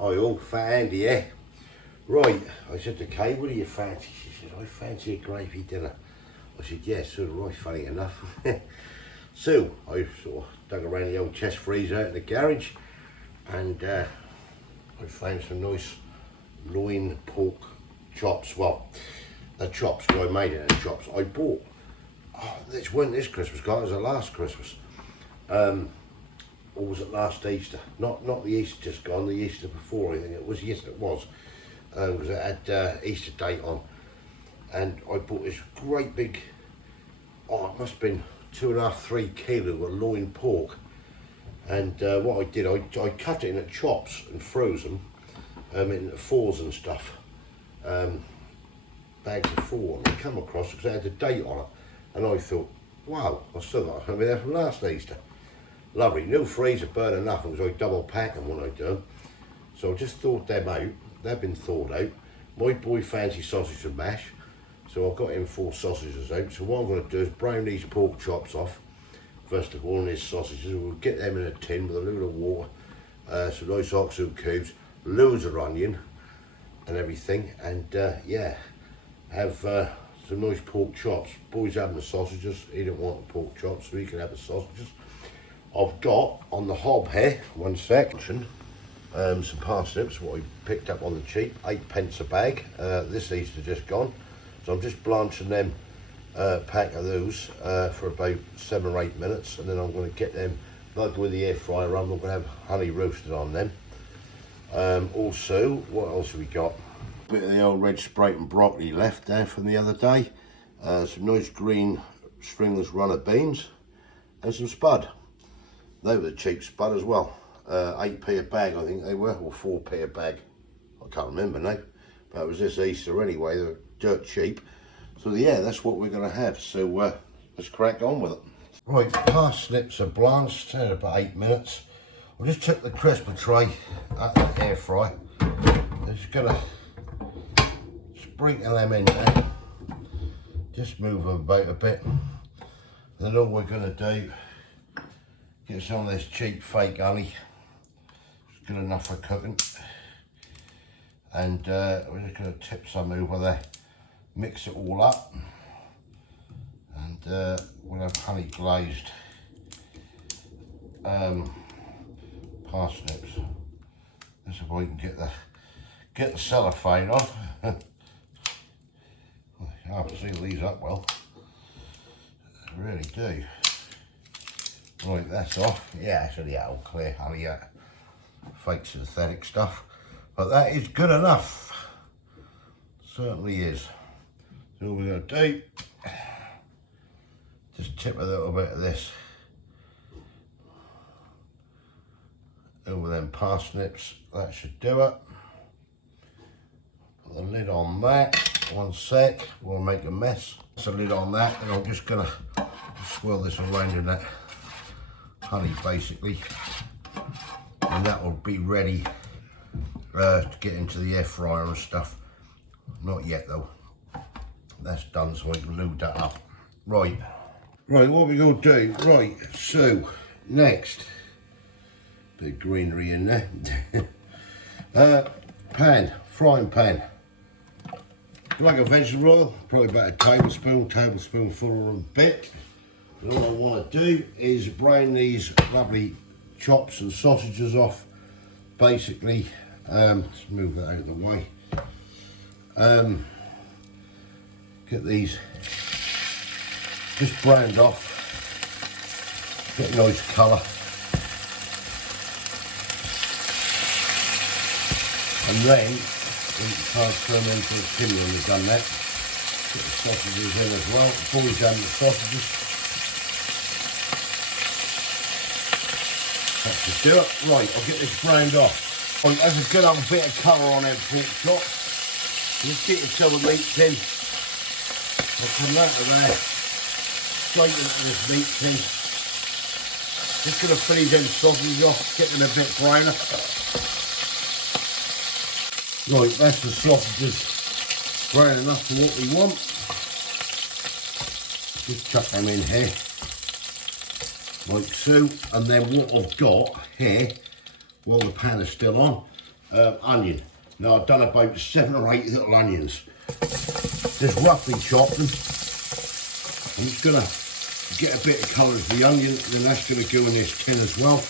Hi all, Fat Andy here. Right, I said to Kay, what do you fancy? She said, I fancy a gravy dinner. I said, yes, so do I, funny enough. So, I sort of dug around the old chest freezer out in the garage and I found some nice loin pork chops. Well, the chops, I made it in chops. I bought, this wasn't this Christmas, guys, it was the last Christmas. Or was it last Easter? Not the Easter just gone, the Easter before, I think it was. Yes, it was. Because it had Easter date on. And I bought this great big, it must have been 2.5, 3 kilo of loin pork. And what I did, I cut it into chops and froze them into fours and stuff. Bags of 4. And I come across because it had the date on it. And I thought, wow, I still got something there from last Easter. Lovely, no freezer burning nothing because I double pack them when I do them. So I just thawed them out, they've been thawed out. My boy fancies sausage and mash, so I've got him 4 sausages out. So what I'm going to do is brown these pork chops off, first of all, and these sausages. We'll get them in a tin with a load of water, some nice oxo cubes, loads of onion and everything, and yeah, have some nice pork chops. Boy's having the sausages, he didn't want the pork chops, so he can have the sausages. I've got on the hob here, one sec, some parsnips, what I picked up on the cheap, 8p a bag. This Easter just gone, so I'm just blanching them pack of those for about 7 or 8 minutes, and then I'm going to get them plugged with the air fryer. I'm going to have honey roasted on them. Also, what else have we got? A bit of the old red Spouting Broccoli left there from the other day. Some nice green stringless runner beans, and some spud. They were the cheap spud as well. 8p a bag, I think they were, or 4p a bag. I can't remember now. But it was this Easter anyway, they were dirt cheap. So yeah, that's what we're going to have. So let's crack on with it. Right, parsnips are blanched in about 8 minutes. I just took the crisper tray at the air fry. I'm just going to sprinkle them in there. Just move them about a bit. Then all we're going to do, get some of this cheap fake honey. It's good enough for cooking. And we're just going to tip some over there. Mix it all up. And we'll have honey glazed parsnips. Let's see if I can get the cellophane off. I have to seal these up well. I really do. Right, that's off. Yeah, it's only all clear honey, fake synthetic stuff. But that is good enough. Certainly is. So what we're going to do, just tip a little bit of this over them parsnips. That should do it. Put the lid on that. One sec, we'll make a mess. That's a lid on that, and I'm just going to swirl this around in that honey basically, and that will be ready to get into the air fryer and stuff. Not yet though. That's done, so I can load that up. Right, what we going to do? Right, so next, bit of greenery in there. Frying pan. Like a vegetable oil, probably about a tablespoonful and a bit. And all I want to do is brown these lovely chops and sausages off. Basically, let's move that out of the way. Get these just browned off. Get a nice colour. And then we can transfer them into the tin when we've done that. Get the sausages in as well. Before we've done the sausages. That should do it. Right, I'll get this browned off. Right, that's a good old bit of colour on them pork chops. Just get it till the meat's in. I'll come out of there, straight into this meat tin. Just going to finish them sausages off, get them a bit browner. Right, that's the sausages brown enough for what we want. Just chuck them in here, like so. And then what I've got here, while the pan is still on, onion. Now I've done about 7 or 8 little onions. Just roughly chopped them. I'm just gonna get a bit of colour to the onion, and then that's gonna go in this tin as well.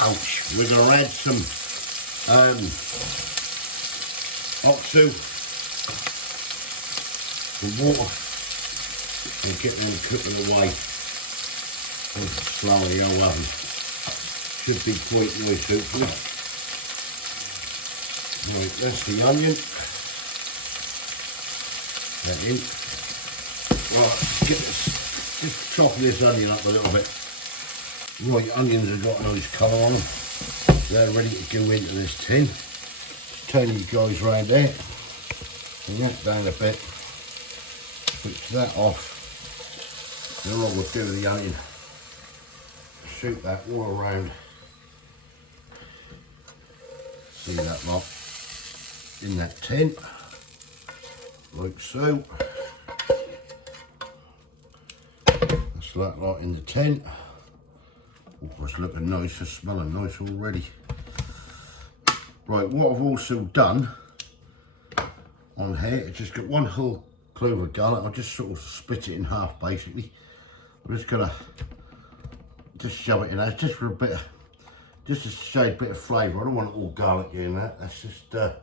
Ouch. We're gonna add some oxo, some water, and get them cooking away. Slow in the old oven. Should be quite nice hopefully. Right, that's the onion. That in. Right, get this, just chop this onion up a little bit. Right, onions have got a nice colour on them. They're ready to go into this tin. Just turn you guys round there. And that down a bit. Switch that off. Then what we'll do with the onion, shoot that all around. See that lot in that tin, like so. That's that lot in the tin. Oh, it's looking nice, it's smelling nice already. Right, what I've also done on here, it's just got 1 whole clove of garlic. I'll just sort of split it in half basically. I'm just gonna just shove it in there, just for a bit of, just to show a bit of flavour. I don't want it all garlicky in that. That's just to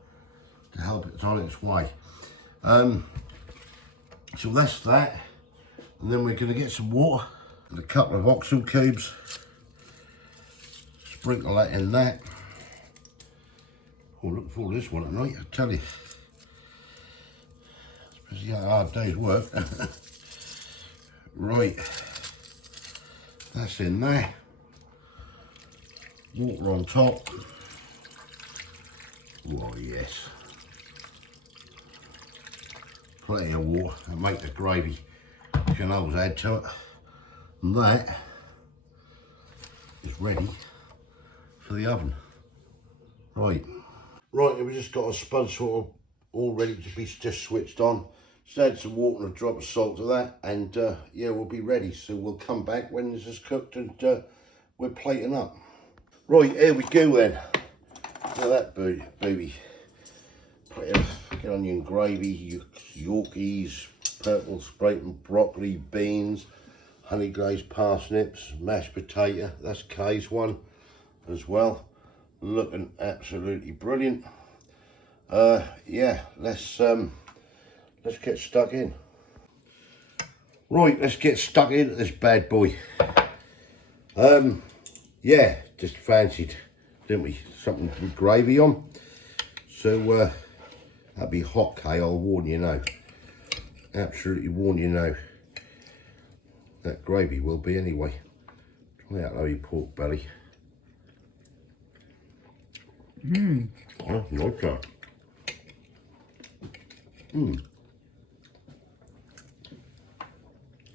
help it on its way. So that's that. And then we're going to get some water and a couple of oxo cubes. Sprinkle that in that. Oh, look for this one tonight, I tell you. Especially a hard day's work. Right. That's in there. Water on top. Oh yes. Plenty of water and make the gravy you can always add to it. And that is ready for the oven. Right. Right, we've just got a sponge sort of all ready to be just switched on. Just add some water and a drop of salt to that, and yeah, we'll be ready. So we'll come back when this is cooked and we're plating up. Right, here we go then. Look at that baby. Plate of onion gravy, Yorkies, purple sprouting broccoli, beans, honey glazed parsnips, mashed potato. That's Kay's one as well. Looking absolutely brilliant. Yeah, let's get stuck in. Right, let's get stuck into this bad boy. Yeah, just fancied, didn't we, something with gravy on. So that'd be hot, Kay, I'll warn you now. Absolutely warn you now. That gravy will be anyway. Try out your pork belly. Oh, nice that.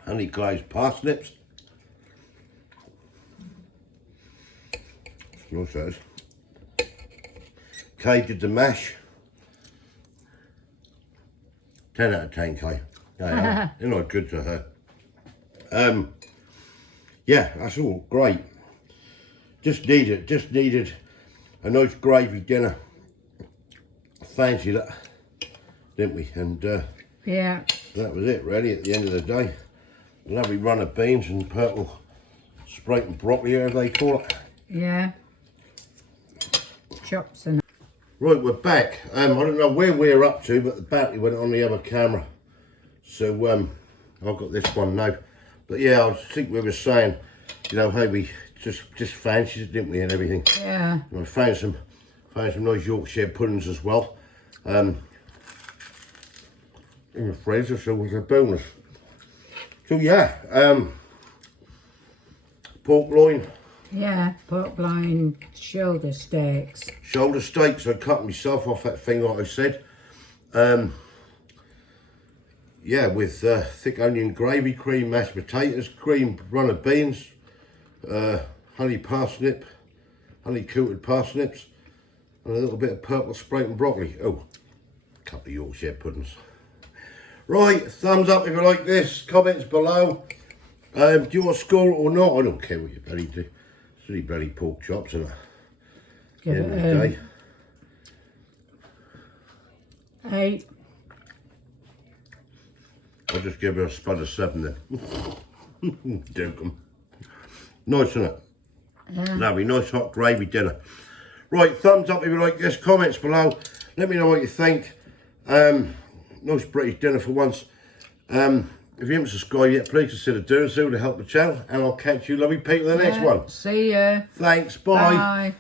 Honey glazed parsnips. Nice that is. Kay did the mash. 10 out of 10, Kay. Yeah, they're not good to her. Yeah, that's all great. Just needed a nice gravy dinner. Fancied it, didn't we? And yeah, that was it really at the end of the day. Lovely run of beans and purple sprouting broccoli, as they call it. Yeah. Chops and... Right, we're back. I don't know where we're up to, but the battery went on the other camera. So I've got this one now. But yeah, I think we were saying, you know, how we just fancied it, didn't we, and everything. Yeah. And I found some nice Yorkshire puddings as well. In the freezer, so it was a bonus. So yeah, pork loin. Yeah, pork loin, shoulder steaks. Shoulder steaks, I cut myself off that thing like I said. Yeah, with thick onion gravy, cream mashed potatoes, cream run of beans, honey coated parsnips, and a little bit of purple sprouting broccoli. Oh, a couple of Yorkshire puddings. Right, thumbs up if you like this, comments below. Do you want to score it or not? I don't care what you bloody do. Silly bloody pork chops, and at the end of the day. 8. I'll just give her a spud of 7 then. Duke 'em. Nice, isn't it? Yeah. Lovely, nice hot gravy dinner. Right, thumbs up if you like this, comments below. Let me know what you think. Nice British dinner for once. If you haven't subscribed yet, please consider doing so to help the channel. And I'll catch you lovely people in the next one. See ya. Thanks, bye. Bye.